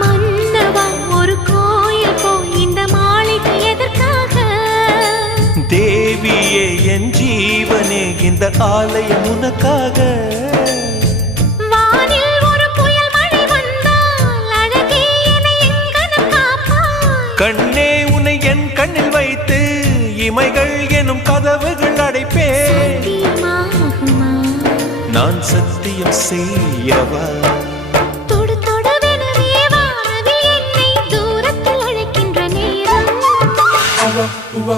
மன்னவா ஒரு கோயில் போய் இந்த மாளிகை எதற்காக? தேவியே என் ஜீவனே இந்த ஆலயம் உனக்காக. வானில் ஒரு புயல் மழை வந்தால் அழகே என்னை எங்கனம் காப்பாய். கண்ணே உன்னை என் கண்ணில் வைத்து இமைகள் எனும் கதவுகள் அடைப்பேன். சத்தியமாகுமா? நான் சத்தியம் செய்யவா? தொடு தொடுவெனவே வானவில் என்னை தூரத்தில் அழைக்கின்ற நேரம். Uva,